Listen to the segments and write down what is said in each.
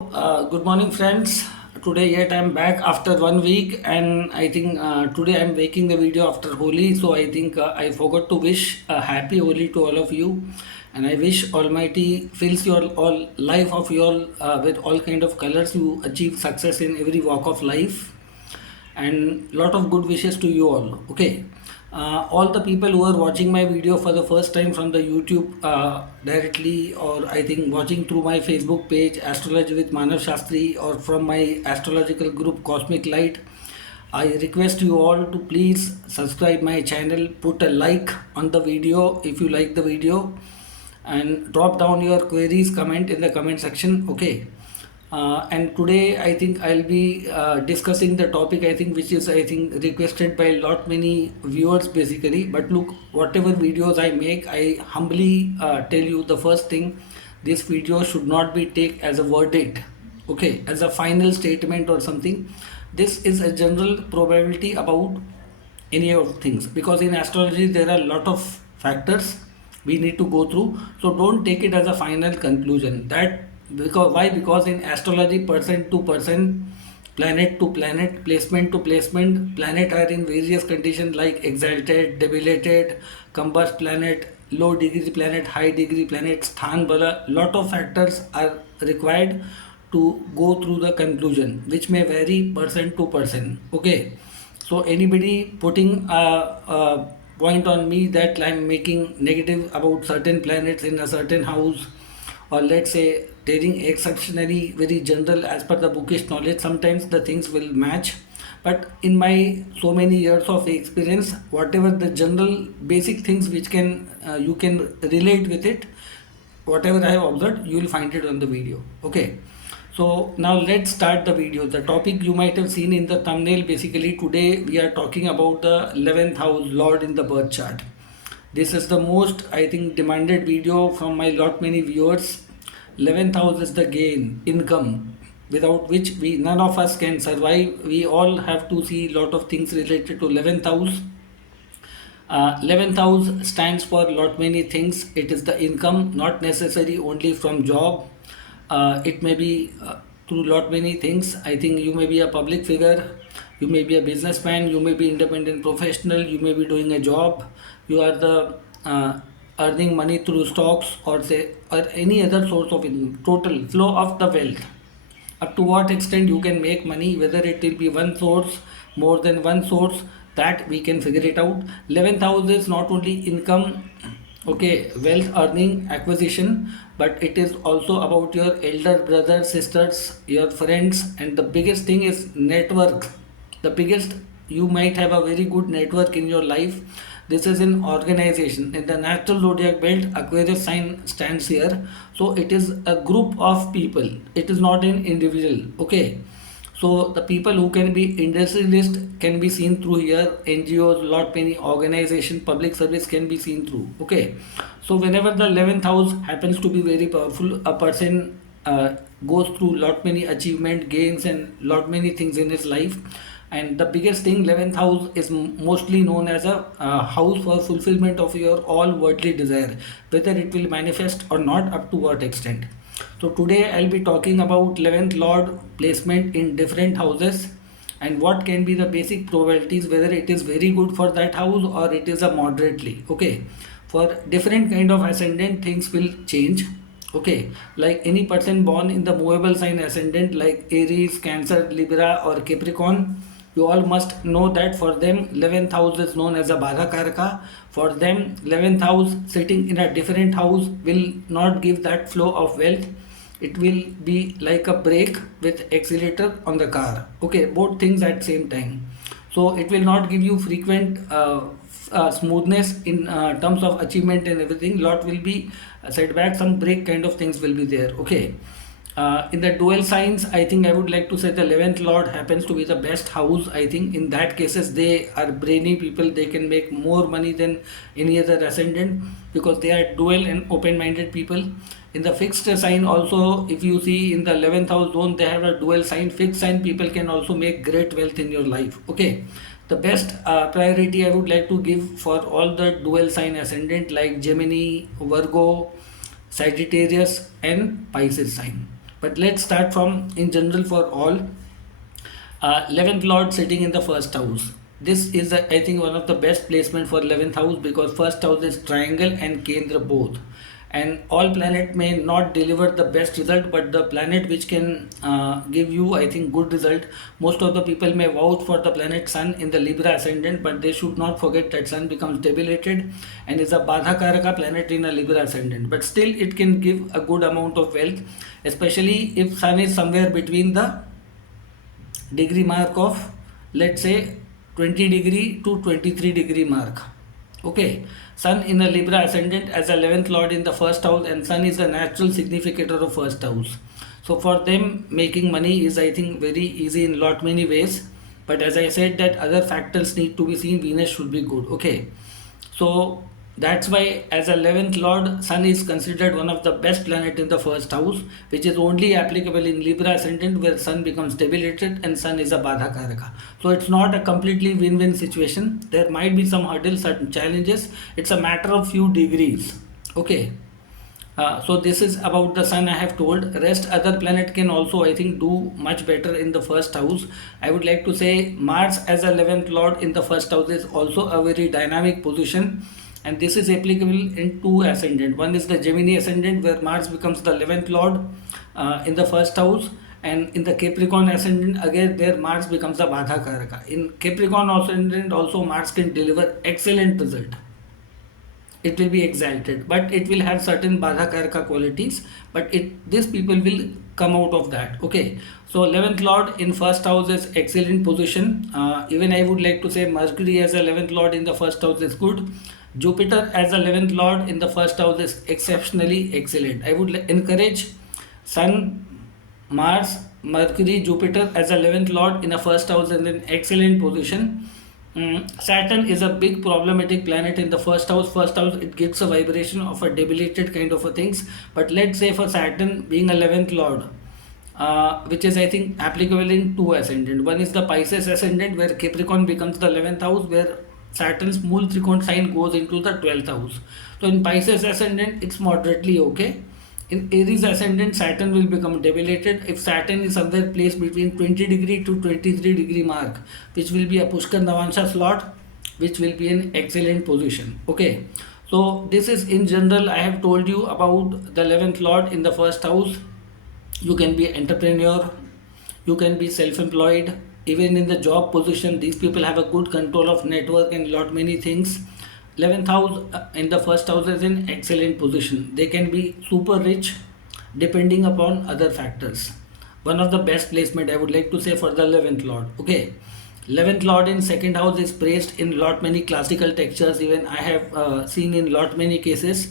Good morning, friends. Today, yet I'm back after 1 week, and I think today I'm making the video after Holi. So I think I forgot to wish a happy Holi to all of you, and I wish Almighty fills your all life of your with all kind of colors. You achieve success in every walk of life, and lot of good wishes to you all. Okay, all the people who are watching my video for the first time from the YouTube directly, or I think watching through my Facebook page Astrology with Manav Shastri, or from my astrological group Cosmic Light, I request you all to please subscribe my channel, put a like on the video if you like the video, and drop down your queries, comment in the comment section. Okay. And today I think I'll be discussing the topic, I think, which is, I think, requested by lot many viewers basically. But look, whatever videos I make, I humbly tell you the first thing: this video should not be take as a verdict, okay, as a final statement or something. This is a general probability about any of things, because in astrology there are a lot of factors we need to go through. So don't take it as a final conclusion. That because why? Because in astrology, person to person, planet to planet, placement to placement, planet are in various conditions like exalted, debilitated, combust planet, low degree planet, high degree planet, sthan bala. Lot of factors are required to go through the conclusion, which may vary person to person. Okay, so anybody putting a point on me that I'm making negative about certain planets in a certain house, or let's say telling exceptionally very general as per the bookish knowledge, sometimes the things will match. But in my so many years of experience, whatever the general basic things which can you can relate with it, whatever I have observed, you will find it on the video. Okay. So now let's start the video. The topic you might have seen in the thumbnail. Basically, today we are talking about the 11th house Lord in the birth chart. This is the most, I think, demanded video from my lot many viewers. 11th house is the gain, income, without which we none of us can survive. We all have to see lot of things related to 11th house. 11th house stands for lot many things. It is the income, not necessary only from job. It may be through lot many things. I think you may be a public figure, you may be a businessman, you may be independent professional, you may be doing a job, you are the earning money through stocks, or say, or any other source of income. Total flow of the wealth, up to what extent you can make money, whether it will be one source, more than one source, that we can figure it out. 11th house is not only income, okay, wealth earning acquisition, but it is also about your elder brothers, sisters, your friends, and the biggest thing is network. The biggest, you might have a very good network in your life. This is an organization. In the natural zodiac belt, Aquarius sign stands here, so it is a group of people, it is not an individual. Okay, so the people who can be industrialist can be seen through here. NGOs, lot many organization, public service can be seen through. Okay, so whenever the 11th house happens to be very powerful, a person goes through lot many achievement, gains, and lot many things in his life. And the biggest thing, 11th house is mostly known as a house for fulfillment of your all worldly desire, whether it will manifest or not, up to what extent. So today I'll be talking about 11th lord placement in different houses, and what can be the basic probabilities, whether it is very good for that house or it is a moderately. Okay, for different kind of ascendant, things will change. Okay, like any person born in the movable sign ascendant like Aries, Cancer, Libra, or Capricorn, you all must know that for them 11th house is known as a Bhagha Karaka. For them, 11th house sitting in a different house will not give that flow of wealth. It will be like a brake with accelerator on the car. Okay, both things at same time. So it will not give you frequent smoothness in terms of achievement and everything. Lot will be setbacks, some break kind of things will be there. Okay, in the dual signs, I think I would like to say the 11th lord happens to be the best house. I think in that cases they are brainy people, they can make more money than any other ascendant, because they are dual and open-minded people. In the fixed sign also, if you see in the 11th house zone, they have a dual sign. Fixed sign people can also make great wealth in your life. Okay, the best priority I would like to give for all the dual sign ascendant like Gemini, Virgo, Sagittarius, and Pisces sign. But let's start from in general for all. 11th lord sitting in the first house. This is I think one of the best placement for 11th house, because first house is triangle and kendra both, and all planet may not deliver the best result, but the planet which can give you I think good result. Most of the people may vouch for the planet sun in the Libra ascendant, but they should not forget that sun becomes debilitated and is a badha karaka planet in a Libra ascendant, but still it can give a good amount of wealth, especially if sun is somewhere between the degree mark of, let's say, 20 degree to 23-degree mark. Okay, sun in a Libra ascendant as 11th lord in the first house, and sun is a natural significator of first house. So for them, making money is I think very easy in lot many ways, but as I said that other factors need to be seen. Venus should be good. Okay, so that's why as 11th lord, sun is considered one of the best planet in the first house, which is only applicable in Libra ascendant, where sun becomes debilitated and sun is a badha karaka. So it's not a completely win-win situation. There might be some hurdles, certain challenges. It's a matter of few degrees. Okay, so this is about the sun I have told. Rest other planet can also I think do much better in the first house. I would like to say Mars as 11th lord in the first house is also a very dynamic position, and this is applicable in two ascendant. One is the Gemini ascendant, where Mars becomes the 11th lord in the first house, and in the Capricorn ascendant again there Mars becomes the badha karaka. In Capricorn ascendant also Mars can deliver excellent result. It will be exalted, but it will have certain badha karaka qualities, but these people will come out of that. Okay, so 11th lord in first house is excellent position. Even I would like to say Mercury as 11th lord in the first house is good. Jupiter as 11th lord in the first house is exceptionally excellent. I would encourage Sun, Mars, Mercury, Jupiter as 11th lord in a first house in an excellent position. Saturn is a big problematic planet in the first house. First house, it gives a vibration of a debilitated kind of a things. But let's say for Saturn being 11th lord, which is I think applicable in two ascendant. One is the Pisces ascendant, where Capricorn becomes the 11th house, where Saturn's Mool Trikon sign goes into the 12th house. So in Pisces ascendant, it's moderately okay. In Aries ascendant, Saturn will become debilitated if Saturn is somewhere placed between 20-degree to 23-degree mark, which will be a Pushkar Navansha slot, which will be an excellent position. Okay, so this is in general. I have told you about the 11th lord in the first house. You can be entrepreneur, you can be self-employed. Even in the job position, these people have a good control of network and lot many things. 11th house in the first house is in excellent position. They can be super rich depending upon other factors. One of the best placement I would like to say for the 11th lord. Okay, 11th lord in second house is praised in lot many classical textures. Even I have seen in lot many cases.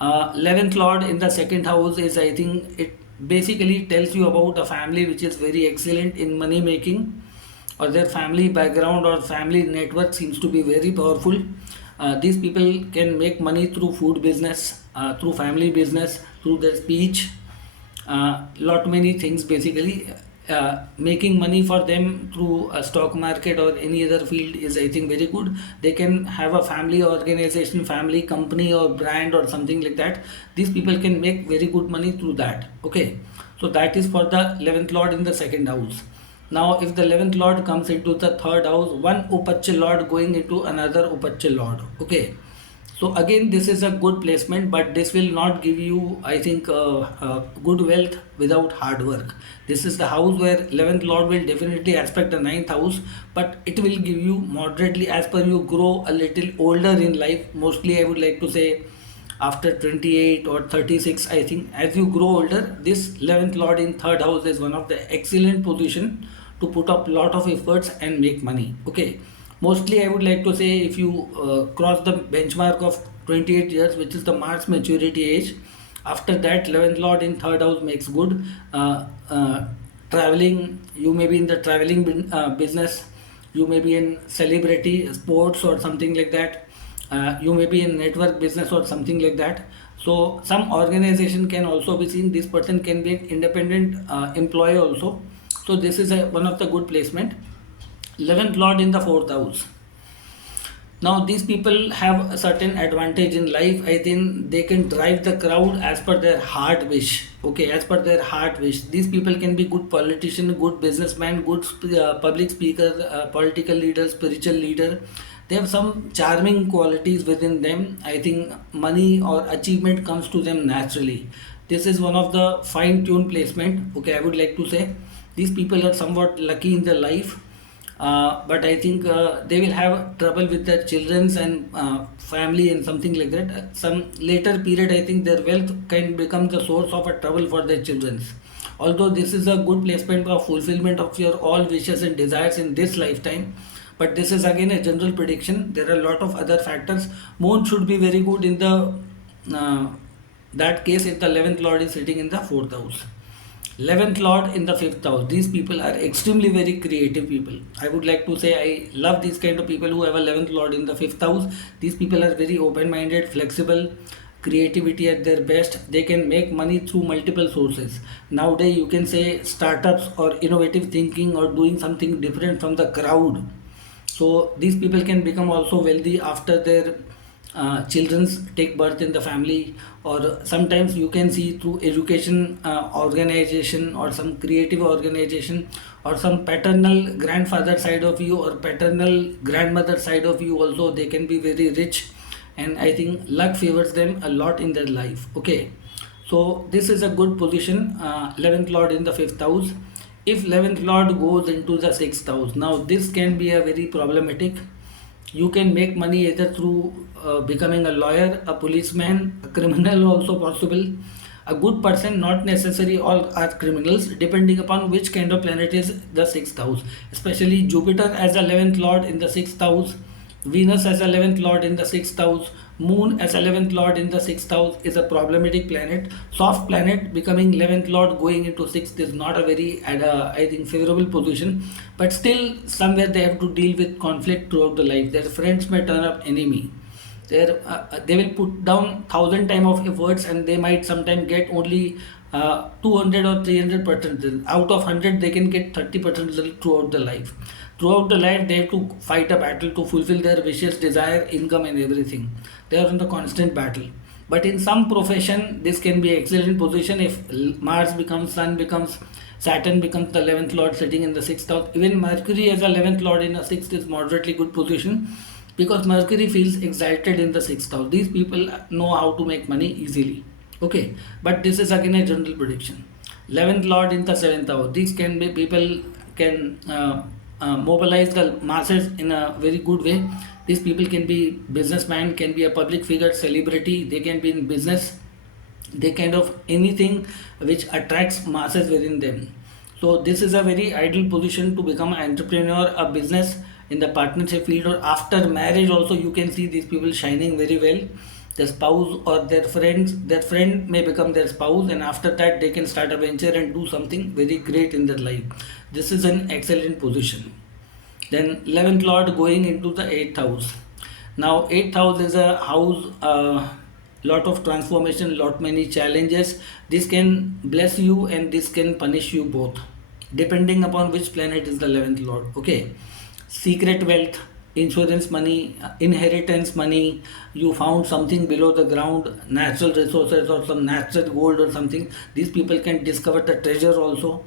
11th lord in the second house is I think it basically tells you about a family which is very excellent in money making, or their family background or family network seems to be very powerful. These people can make money through food business, through family business, through their speech, lot many things basically. Making money for them through a stock market or any other field is I think very good. They can have a family organization, family company or brand or something like that. These people can make very good money through that. Okay, so that is for the 11th lord in the second house. Now if the 11th lord comes into the third house, one Upachya lord going into another Upachya lord. Okay, so again this is a good placement, but this will not give you I think good wealth without hard work. This is the house where 11th lord will definitely aspect the 9th house, but it will give you moderately as per you grow a little older in life. Mostly I would like to say after 28 or 36, I think as you grow older, this 11th lord in third house is one of the excellent position to put up lot of efforts and make money. Okay, mostly I would like to say if you cross the benchmark of 28 years, which is the Mars maturity age, after that 11th lord in third house makes good. Traveling, you may be in the traveling business, you may be in celebrity sports or something like that. You may be in network business or something like that. So some organization can also be seen. This person can be an independent employee also. So this is one of the good placement. 11th lord in the fourth house. Now these people have a certain advantage in life. I think they can drive the crowd as per their heart wish. Okay, as per their heart wish. These people can be good politician, good businessman, good public speaker, political leader, spiritual leader. They have some charming qualities within them. I think money or achievement comes to them naturally. This is one of the fine-tuned placement. Okay, I would like to say these people are somewhat lucky in their life, but I think they will have trouble with their children's and family and something like that. Some later period, I think their wealth can become the source of a trouble for their children's. Although this is a good placement of fulfillment of your all wishes and desires in this lifetime, but this is again a general prediction. There are a lot of other factors. Moon should be very good in the uh, that case if the 11th lord is sitting in the 4th house. 11th lord in the 5th house, these people are extremely very creative people. I would like to say I love these kind of people who have 11th lord in the 5th house. These people are very open minded, flexible, creativity at their best. They can make money through multiple sources. Nowadays you can say startups or innovative thinking or doing something different from the crowd. So these people can become also wealthy after their children's take birth in the family, or sometimes you can see through education organization or some creative organization, or some paternal grandfather side of you or paternal grandmother side of you also, they can be very rich. And I think luck favors them a lot in their life. Okay, so this is a good position, 11th lord in the 5th house. If 11th lord goes into the 6th house, now this can be a very problematic. You can make money either through becoming a lawyer, a policeman, a criminal also possible, a good person. Not necessary all are criminals, depending upon which kind of planet is the 6th house. Especially Jupiter as 11th lord in the 6th house, Venus as 11th lord in the 6th house, Moon as 11th lord in the 6th house is a problematic planet. Soft planet becoming 11th lord going into 6th is not a very, I think, favorable position. But still, somewhere they have to deal with conflict throughout the life. Their friends may turn up enemy. They will put down thousand time of efforts and they might sometimes get only 200 or 300%. Out of 100, they can get 30% throughout the life. Throughout the life, they have to fight a battle to fulfill their wishes, desire, income, and everything. They are in the constant battle. But in some profession, this can be excellent position if Mars becomes, Sun becomes, Saturn becomes the 11th lord sitting in the 6th house. Even Mercury as 11th lord in the 6th is moderately good position, because Mercury feels exalted in the 6th house. These people know how to make money easily. Okay, but this is again a general prediction. 11th lord in the 7th house. These can be people can mobilize the masses in a very good way. These people can be businessman, can be a public figure, celebrity. They can be in business. They kind of anything which attracts masses within them. So this is a very ideal position to become an entrepreneur, a business in the partnership field, or after marriage also you can see these people shining very well. Their spouse or their friend may become their spouse, and after that they can start a venture and do something very great in their life. This is an excellent position. Then 11th lord going into the 8th house. Now 8th house is a house, lot of transformation, lot many challenges. This can bless you and this can punish you both, depending upon which planet is the 11th lord. Okay, secret wealth, insurance money, inheritance money, you found something below the ground, natural resources or some natural gold or something. These people can discover the treasure also.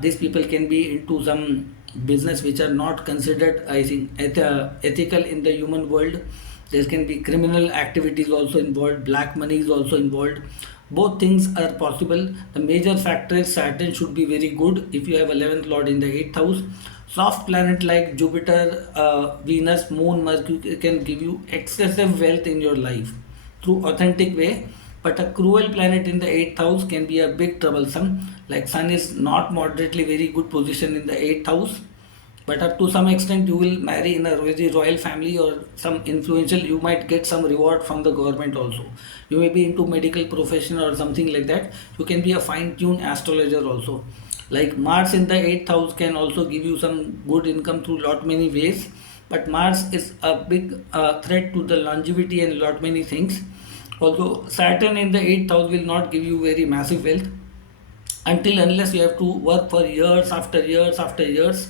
These people can be into some business which are not considered, I think, ethical in the human world. There can be criminal activities also involved, black money is also involved. Both things are possible. The major factor is Saturn should be very good if you have 11th lord in the 8th house. Soft planet like Jupiter, Venus, Moon, Mercury can give you excessive wealth in your life through authentic way. But a cruel planet in the 8th house can be a big troublesome. Like Sun is not moderately very good position in the 8th house, but up to some extent you will marry in a very royal family or some influential, you might get some reward from the government also. You may be into medical profession or something like that. You can be a fine-tuned astrologer also. Like Mars in the 8th house can also give you some good income through lot many ways, but Mars is a big threat to the longevity and lot many things. Although Saturn in the 8th house will not give you very massive wealth until unless you have to work for years after years after years.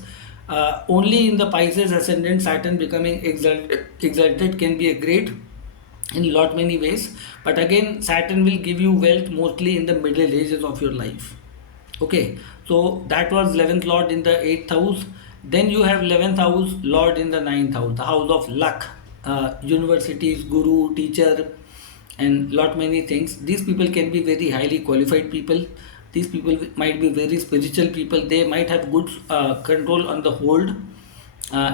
Only in the Pisces ascendant, Saturn becoming exalted can be a great in lot many ways. But again, Saturn will give you wealth mostly in the middle ages of your life. Okay, so that was 11th lord in the 8th house. Then you have 11th house lord in the 9th house, the house of luck, universities, guru, teacher, and lot many things. These people can be very highly qualified people. These people might be very spiritual people. They might have good control on the hold.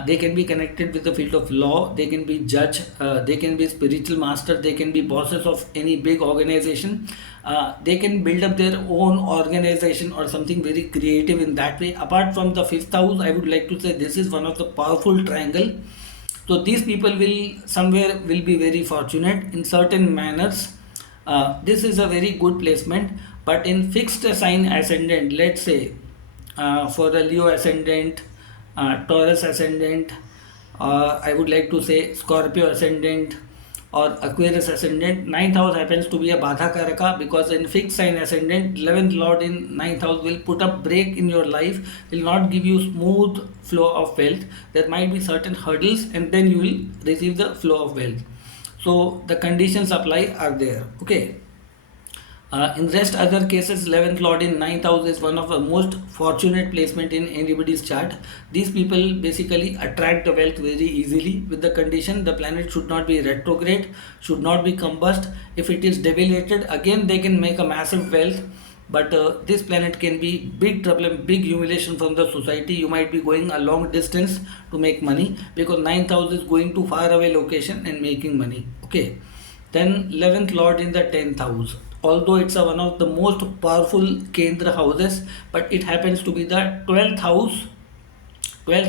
They can be connected with the field of law. They can be judge. They can be spiritual master. They can be bosses of any big organization. They can build up their own organization or something very creative in that way. Apart from the fifth house, I would like to say this is one of the powerful triangle. So these people will somewhere will be very fortunate in certain manners. This is a very good placement. But in fixed sign ascendant, let's say for the Leo ascendant, Taurus ascendant, I would like to say Scorpio ascendant or Aquarius ascendant. Ninth house happens to be a Badha Karaka, because in fixed sign ascendant, 11th lord in ninth house will put a break in your life, will not give you smooth flow of wealth. There might be certain hurdles and then you will receive the flow of wealth. So the conditions apply are there. Okay. In rest other cases, 11th lord in ninth house is one of the most fortunate placement in anybody's chart. These people basically attract the wealth very easily, with the condition the planet should not be retrograde, should not be combust. If it is debilitated, again they can make a massive wealth. But this planet can be big trouble, big humiliation from the society. You might be going a long distance to make money, because ninth house is going to far away location and making money. Okay. Then 11th lord in the 10th house, although it's one of the most powerful Kendra houses, but it happens to be the 12th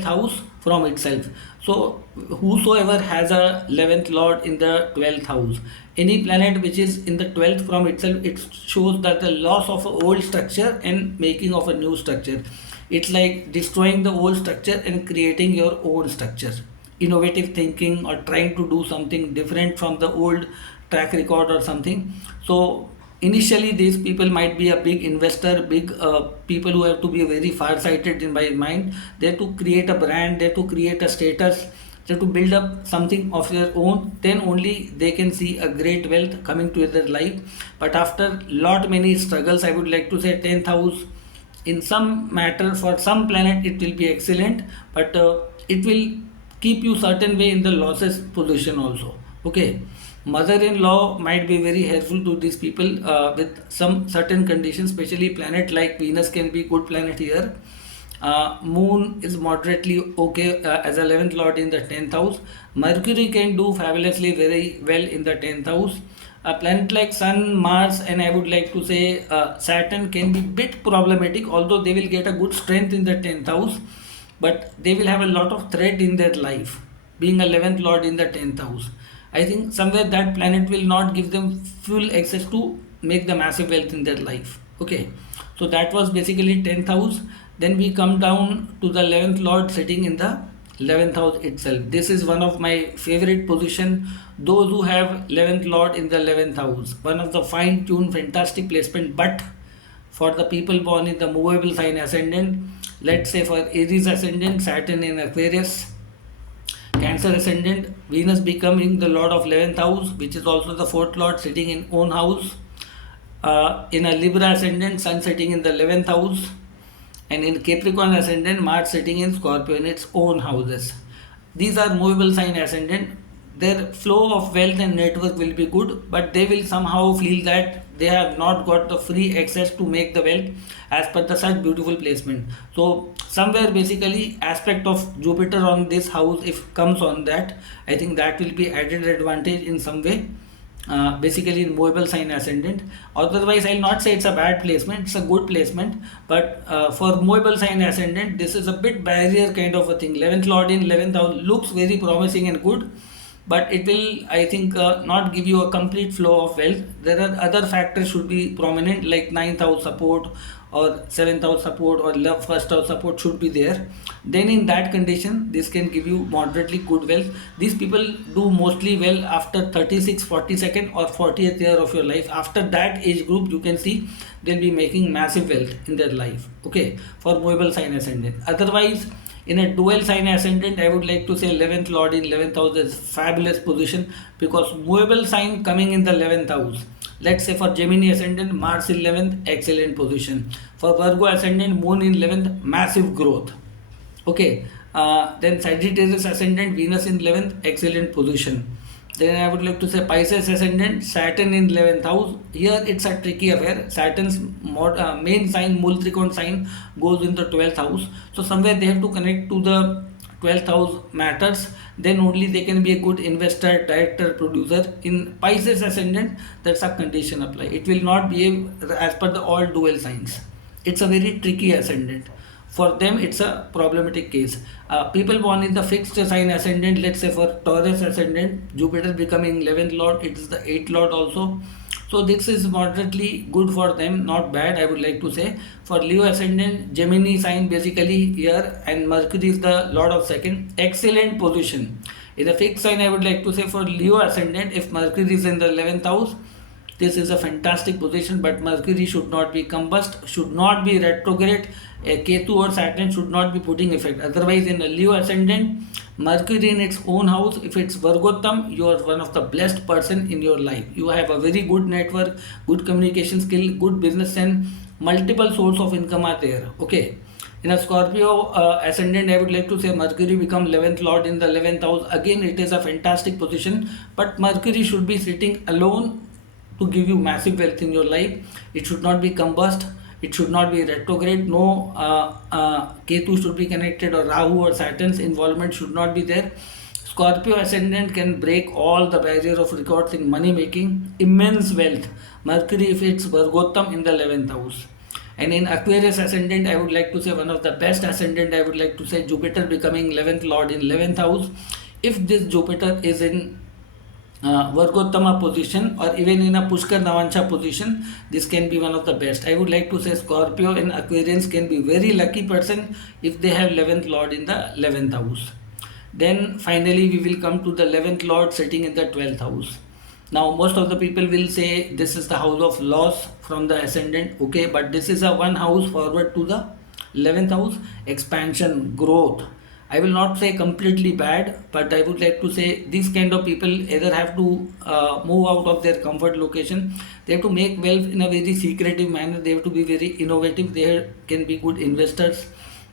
house from itself. So whosoever has a 11th lord in the 12th house, any planet which is in the 12th from itself, it shows that the loss of an old structure and making of a new structure. It's like destroying the old structure and creating your own structure, innovative thinking, or trying to do something different from the old track record or something. So initially these people might be a big investor, big people who have to be very far sighted in my mind. They have to create a brand, they have to create a status, they have to build up something of their own. Then only they can see a great wealth coming to their life. But after lot many struggles, I would like to say 10th house in some matter, for some planet it will be excellent, but it will keep you certain way in the losses position also. Okay. Mother-in-law might be very helpful to these people with some certain conditions, especially planet like Venus can be good planet here. Moon is moderately okay as 11th lord in the 10th house. Mercury can do fabulously very well in the 10th house. A planet like Sun, Mars, and I would like to say Saturn can be bit problematic, although they will get a good strength in the 10th house, but they will have a lot of threat in their life, being 11th lord in the 10th house. I think somewhere that planet will not give them full access to make the massive wealth in their life. Okay, so that was basically 10th house. Then we come down to the 11th lord sitting in the 11th house itself. This is one of my favorite position. Those who have 11th lord in the 11th house, one of the fine tuned fantastic placement. But for the people born in the movable sign ascendant, let's say for Aries ascendant, Saturn in Aquarius, Cancer ascendant, Venus becoming the lord of 11th house, which is also the fourth lord sitting in own house. In a Libra ascendant, Sun sitting in the 11th house, and in Capricorn ascendant, Mars sitting in Scorpio in its own houses. These are movable sign ascendant. Their flow of wealth and network will be good, but they will somehow feel that they have not got the free access to make the wealth as per the such beautiful placement. So somewhere basically aspect of Jupiter on this house, if comes on that, I think that will be added advantage in some way. Basically in movable sign ascendant. Otherwise, I'll not say it's a bad placement, it's a good placement. But for movable sign ascendant, this is a bit barrier kind of a thing. 11th lord in 11th house looks very promising and good, but it will, I think, not give you a complete flow of wealth. There are other factors should be prominent, like 9th house support or 7th house support or first house support should be there. Then in that condition, this can give you moderately good wealth. These people do mostly well after 36, 42nd or 40th year of your life. After that age group, you can see they'll be making massive wealth in their life. Okay, for movable sign ascendant. Otherwise, In a dual sign ascendant, I would like to say 11th lord in 11th house is fabulous position, because movable sign coming in the 11th house. Let's say for Gemini ascendant, Mars 11th, excellent position. For Virgo ascendant, Moon in 11th, massive growth. Okay, then Sagittarius ascendant, Venus in 11th, excellent position. Then I would like to say Pisces ascendant, Saturn in 11th house. Here it's a tricky affair. Saturn's main sign, Mool Trikon sign, goes in the 12th house. So somewhere they have to connect to the 12th house matters. Then only they can be a good investor, director, producer. In Pisces ascendant, that's a condition apply. It will not behave as per the all dual signs. It's a very tricky ascendant. For them it's a problematic case. People born in the fixed sign ascendant, let's say for Taurus ascendant, Jupiter becoming 11th lord, it is the 8th lord also. So this is moderately good for them, not bad, I would like to say. For Leo ascendant, Gemini sign basically here, and Mercury is the lord of second, excellent position. In a fixed sign, I would like to say for Leo ascendant, if Mercury is in the 11th house, this is a fantastic position, but Mercury should not be combust, should not be retrograde. Ketu or Saturn should not be putting effect. Otherwise, in a Leo ascendant, Mercury in its own house, if it's Virgottam, you are one of the blessed person in your life. You have a very good network, good communication skill, good business, and multiple source of income are there. Okay. In a Scorpio ascendant, I would like to say Mercury become 11th lord in the 11th house. Again, it is a fantastic position, but Mercury should be sitting alone to give you massive wealth in your life. It should not be combust. It should not be retrograde. No Ketu should be connected, or Rahu or Saturn's involvement should not be there. Scorpio ascendant can break all the barrier of records in money making, immense wealth. Mercury, if it's Virgottam, in the 11th house. And in Aquarius ascendant, I would like to say one of the best ascendant, I would like to say Jupiter becoming 11th lord in 11th house. If this Jupiter is in Vargottama position, or even in a Pushkar Navansha position, this can be one of the best. I would like to say Scorpio and Aquarians can be very lucky person if they have 11th lord in the 11th house. Then finally we will come to the 11th lord sitting in the 12th house. Now most of the people will say this is the house of loss from the ascendant. Okay, but this is a one house forward to the 11th house, expansion, growth. I will not say completely bad, but I would like to say these kind of people either have to move out of their comfort location. They have to make wealth in a very secretive manner. They have to be very innovative. They can be good investors.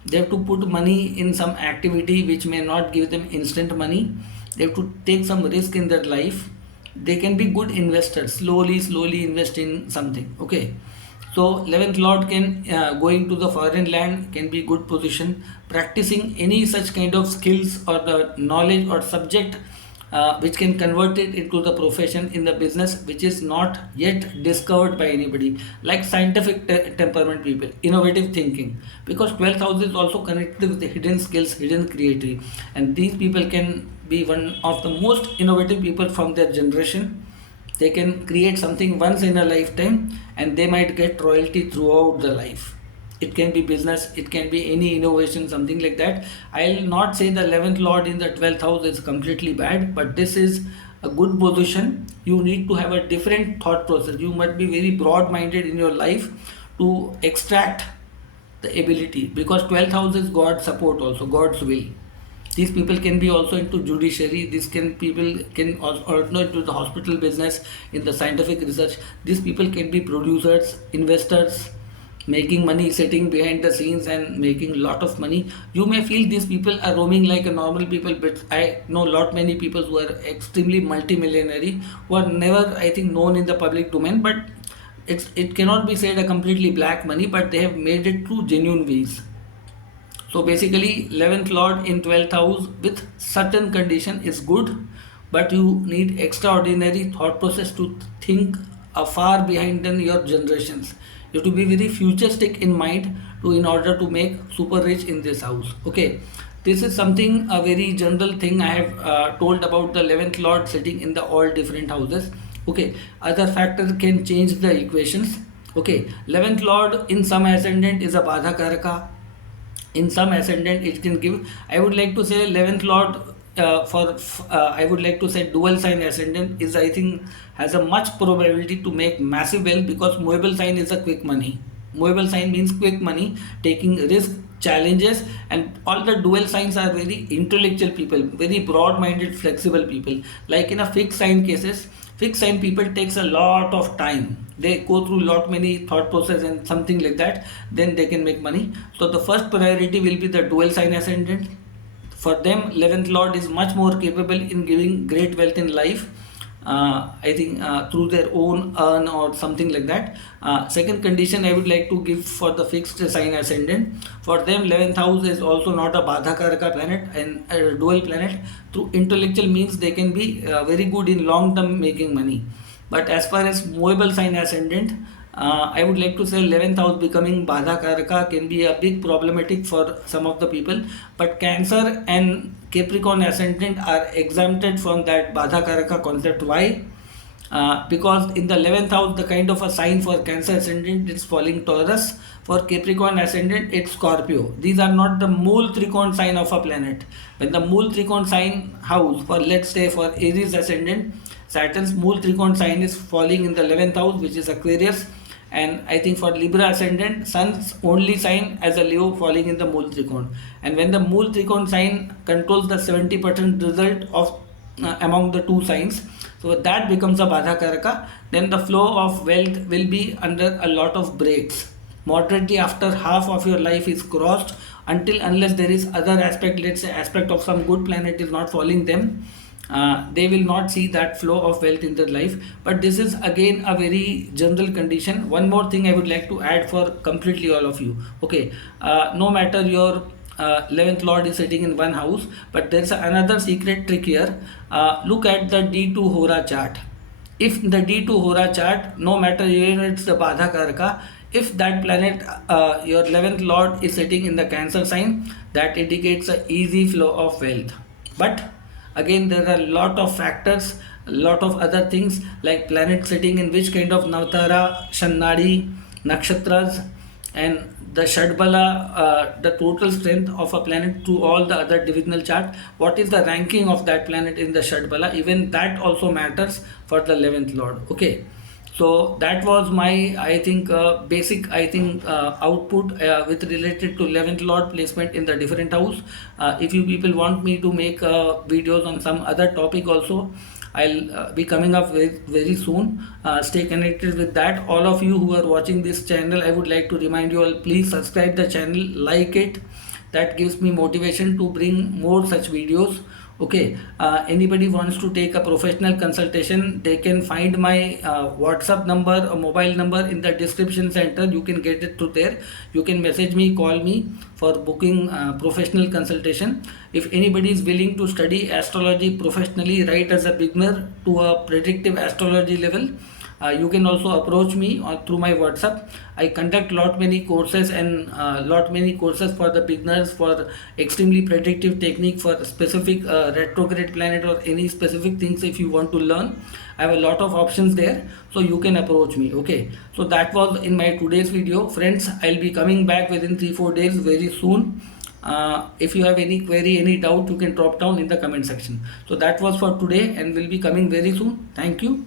They have to put money in some activity which may not give them instant money. They have to take some risk in their life. They can be good investors. Slowly invest in something. Okay. So 11th lord can going to the foreign land can be good position. Practicing any such kind of skills or the knowledge or subject which can convert it into the profession in the business which is not yet discovered by anybody, like scientific temperament people, innovative thinking, because 12th house is also connected with the hidden skills, hidden creativity, and these people can be one of the most innovative people from their generation. They can create something once in a lifetime, and they might get royalty throughout the life. It can be business, it can be any innovation, something like that. I'll not say the 11th lord in the 12th house is completely bad, but this is a good position. You need to have a different thought process. You must be very broad minded in your life to extract the ability, because 12th house is God's support, also God's will. These people can be also into judiciary. These people can also into the hospital business, in the scientific research. These people can be producers, investors, making money, sitting behind the scenes and making lot of money. You may feel these people are roaming like a normal people, but I know lot many people who are extremely multimillionaire, who are never, I think, known in the public domain. But it cannot be said a completely black money, but they have made it through genuine ways. So basically 11th lord in 12th house with certain condition is good, but you need extraordinary thought process to think far behind than your generations. You have to be very futuristic in mind to in order to make super rich in this house. Okay, this is something, a very general thing I have told about the 11th lord sitting in the all different houses. Okay, other factors can change the equations. Okay, 11th lord in some ascendant is a Badha Karaka. In some ascendant it can give, I would like to say 11th lord I would like to say dual sign ascendant is, I think, has a much probability to make massive wealth, because movable sign is a quick money. Movable sign means quick money, taking risk, challenges, and all the dual signs are very intellectual people, very broad-minded, flexible people. Like in a fixed sign cases, fixed sign people takes a lot of time. They go through lot many thought process and something like that. Then they can make money. So the first priority will be the dual sign ascendant. For them, 11th Lord is much more capable in giving great wealth in life. I think through their own earn or something like that. Second condition I would like to give for the fixed sign ascendant. For them, 11th house is also not a Badha Karaka planet and a dual planet. Through intellectual means, they can be very good in long term making money. But as far as movable sign ascendant, I would like to say 11th house becoming Badha Karaka can be a big problematic for some of the people. But Cancer and Capricorn ascendant are exempted from that Badha Karaka concept. Why? Because in the 11th house, the kind of a sign for Cancer ascendant is falling Taurus. For Capricorn ascendant, it's Scorpio. These are not the Mool Trikon sign of a planet. When the Mool Trikon sign house, for let's say for Aries ascendant, Saturn's Mool Trikon sign is falling in the 11th house, which is Aquarius. And I think for Libra ascendant, Sun's only sign as a Leo falling in the Mool Trikon. And when the Mool Trikon sign controls the 70% result of among the two signs, so that becomes a Badha Karaka, then the flow of wealth will be under a lot of breaks. Moderately after half of your life is crossed, until unless there is other aspect, let's say aspect of some good planet is not falling them, they will not see that flow of wealth in their life. But this is again a very general condition. One more thing I would like to add for completely all of you. Okay, no matter your 11th lord is sitting in one house, but there's another secret trick here. Look at the D2 Hora chart. If the D2 Hora chart, no matter even it's the Badha Karaka, if that planet, your 11th lord is sitting in the Cancer sign, that indicates a easy flow of wealth. But again, there are a lot of factors, a lot of other things like planet sitting in which kind of Navtara, Shannadi, Nakshatras, and the Shadbala, the total strength of a planet to all the other divisional chart. What is the ranking of that planet in the Shadbala? Even that also matters for the 11th lord. Okay. So that was my, I think, basic, I think, output with related to 11th lord placement in the different house. If you people want me to make videos on some other topic also, I'll be coming up with very soon. Stay connected with that. All of you who are watching this channel, I would like to remind you all, please subscribe the channel, like it. That gives me motivation to bring more such videos. Okay, anybody wants to take a professional consultation, they can find my WhatsApp number or mobile number in the description center. You can get it through there. You can message me, call me for booking professional consultation. If anybody is willing to study astrology professionally, right, as a beginner to a predictive astrology level, you can also approach me through my WhatsApp. I conduct lot many courses and lot many courses for the beginners, for extremely predictive technique, for specific retrograde planet or any specific things. If you want to learn, I have a lot of options there, so you can approach me. Okay, so that was in my today's video, friends. I'll be coming back within 3-4 days very soon. If you have any query, any doubt, you can drop down in the comment section. So that was for today, and will be coming very soon. Thank you.